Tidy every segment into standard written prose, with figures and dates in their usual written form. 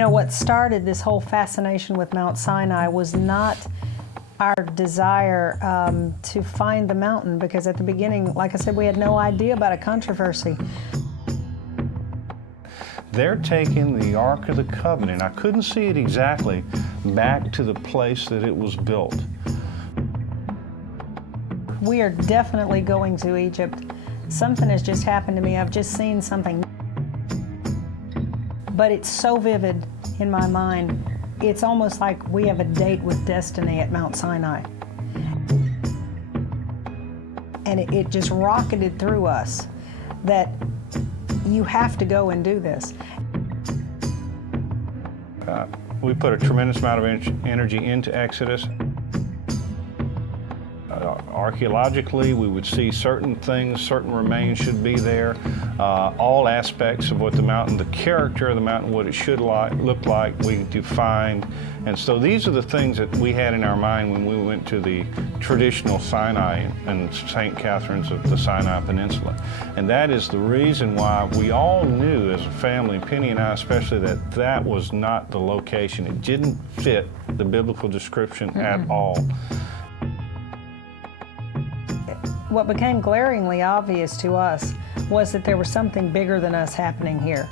know, what started this whole fascination with Mount Sinai was not our desire to find the mountain, because at the beginning, like I said, we had no idea about a controversy. They're taking the Ark of the Covenant, I couldn't see it exactly, back to the place that it was built. We are definitely going to Egypt. Something has just happened to me. I've just seen something. But it's so vivid in my mind. It's almost like we have a date with destiny at Mount Sinai. And it just rocketed through us that you have to go and do this. We put a tremendous amount of energy into Exodus. Archaeologically, we would see certain things, certain remains should be there. All aspects of what the mountain, the character of the mountain, what it should look like, we defined. And so these are the things that we had in our mind when we went to the traditional Sinai and St. Catherine's of the Sinai Peninsula. And that is the reason why we all knew as a family, Penny and I especially, that that was not the location. It didn't fit the biblical description at all. What became glaringly obvious to us was that there was something bigger than us happening here.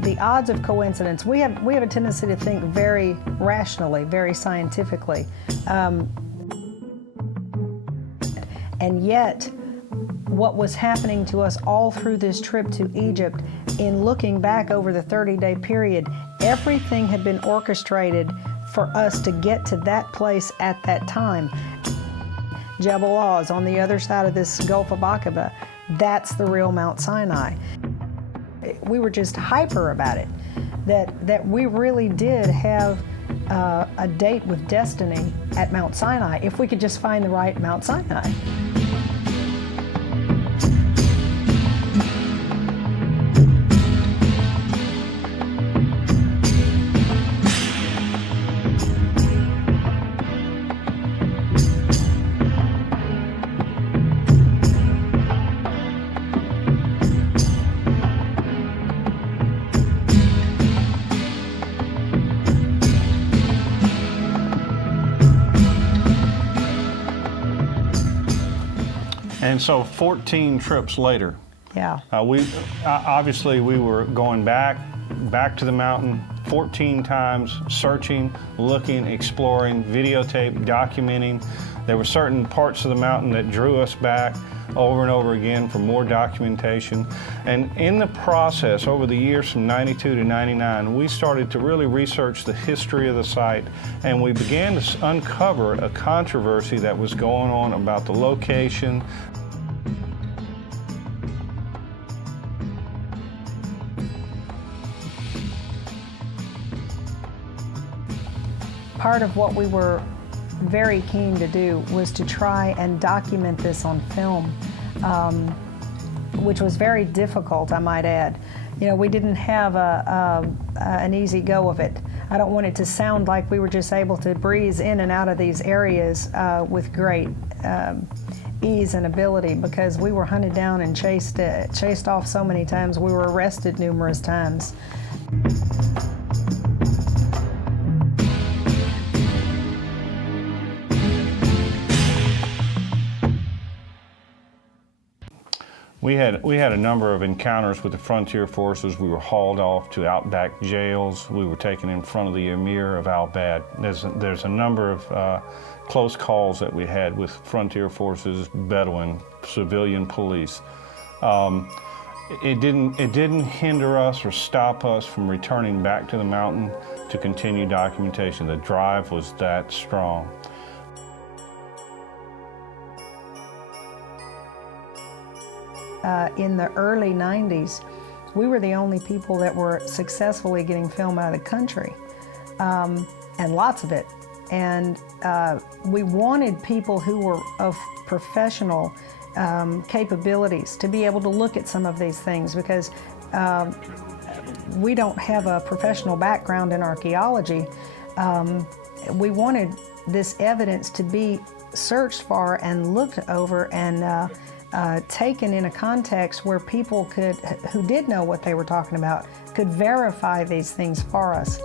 The odds of coincidence, we have a tendency to think very rationally, very scientifically. And yet, what was happening to us all through this trip to Egypt, in looking back over the 30-day period, everything had been orchestrated for us to get to that place at that time. Jebel Lawz on the other side of this Gulf of Aqaba, that's the real Mount Sinai. We were just hyper about it, that we really did have a date with destiny at Mount Sinai, if we could just find the right Mount Sinai. And so 14 trips later, obviously we were going back to the mountain 14 times, searching, looking, exploring, videotape, documenting. There were certain parts of the mountain that drew us back over and over again for more documentation. And in the process, over the years from 92 to 99, we started to really research the history of the site, and we began to uncover a controversy that was going on about the location. Part of what we were very keen to do was to try and document this on film, which was very difficult, I might add. You know, we didn't have an easy go of it. I don't want it to sound like we were just able to breeze in and out of these areas with great ease and ability, because we were hunted down and chased off so many times. We were arrested numerous times. We had a number of encounters with the frontier forces. We were hauled off to outback jails. We were taken in front of the emir of Al-Bad. There's a number of close calls that we had with frontier forces, Bedouin, civilian police. It didn't hinder us or stop us from returning back to the mountain to continue documentation. The drive was that strong. In the early 90s, we were the only people that were successfully getting film out of the country, and lots of it. And we wanted people who were of professional capabilities to be able to look at some of these things, because we don't have a professional background in archaeology. We wanted this evidence to be searched for and looked over and taken in a context where people who did know what they were talking about, could could verify these things for us.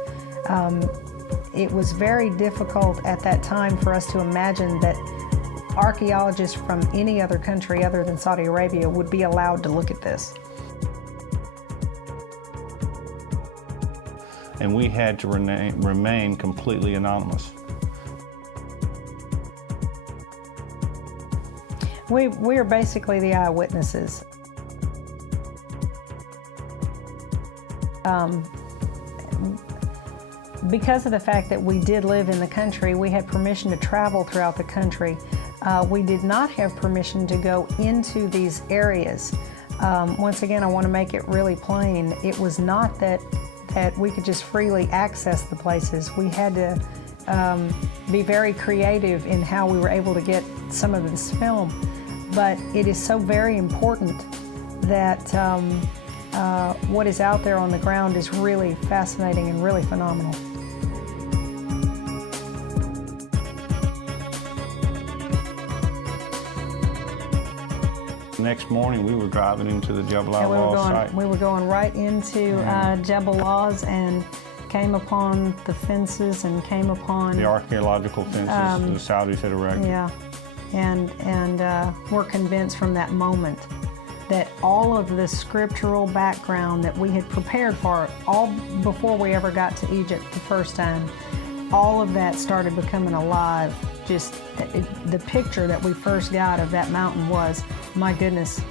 It was very difficult at that time for us to imagine that archaeologists from any other country other than Saudi Arabia would be allowed to look at this. And we had to remain completely anonymous. We are basically the eyewitnesses. Because of the fact that we did live in the country, we had permission to travel throughout the country. We did not have permission to go into these areas. Once again, I want to make it really plain. It was not that we could just freely access the places. We had to be very creative in how we were able to get some of this film. But it is so very important that what is out there on the ground is really fascinating and really phenomenal. Next morning, we were driving into the Jebel Lawz site. We were going right into Jebel Lawz and came upon the fences and came upon the archaeological fences the Saudis had erected. Yeah, and we're convinced from that moment that all of the scriptural background that we had prepared for, all before we ever got to Egypt the first time, all of that started becoming alive. Just the picture that we first got of that mountain was, my goodness,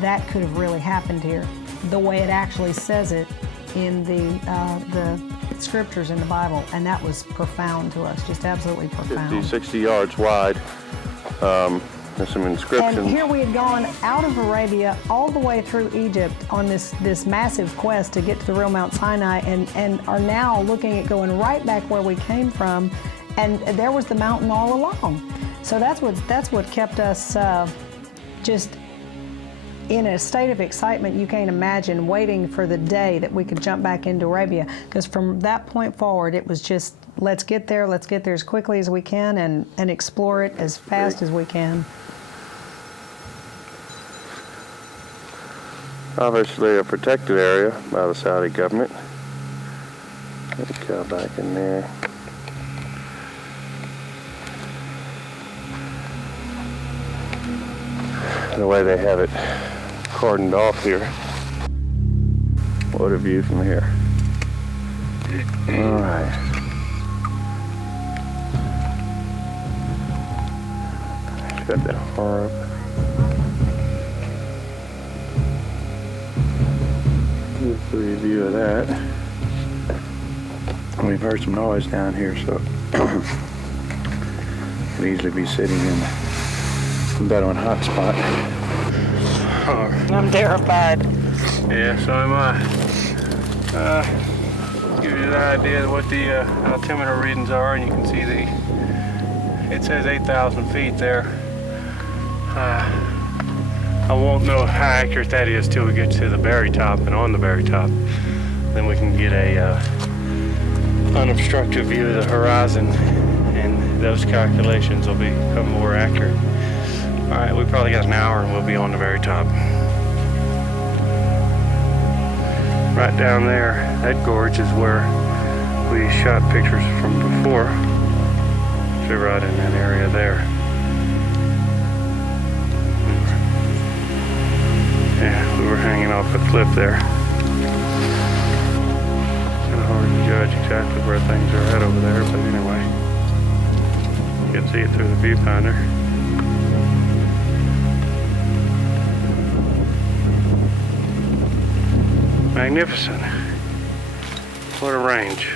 that could have really happened here. The way it actually says it in the scriptures in the Bible, and that was profound to us, just absolutely profound. 50, 60 yards wide. There's some inscriptions. And here we had gone out of Arabia all the way through Egypt on this massive quest to get to the real Mount Sinai, and are now looking at going right back where we came from, and there was the mountain all along. So that's what kept us just in a state of excitement you can't imagine, waiting for the day that we could jump back into Arabia. Because from that point forward, it was just, let's get there as quickly as we can and explore it as fast as we can. Obviously a protected area by the Saudi government. Let's go back in there. The way they have it cordoned off here. What a view from here. All right. Got that far up. Here's the view of that. We've heard some noise down here, so could easily be sitting in a Bedouin hotspot. I'm terrified. Yeah, so am I. Give you an idea of what the altimeter readings are, and you can see it says 8,000 feet there. I won't know how accurate that is till we get to the very top, and on the very top, then we can get a unobstructed view of the horizon, and those calculations will become more accurate. All right, we probably got an hour and we'll be on the very top. Right down there, that gorge is where we shot pictures from before. So right in that area there. Yeah, we were hanging off a cliff there. Kind of hard to judge exactly where things are at over there, but anyway. You can see it through the viewfinder. Magnificent. What a range.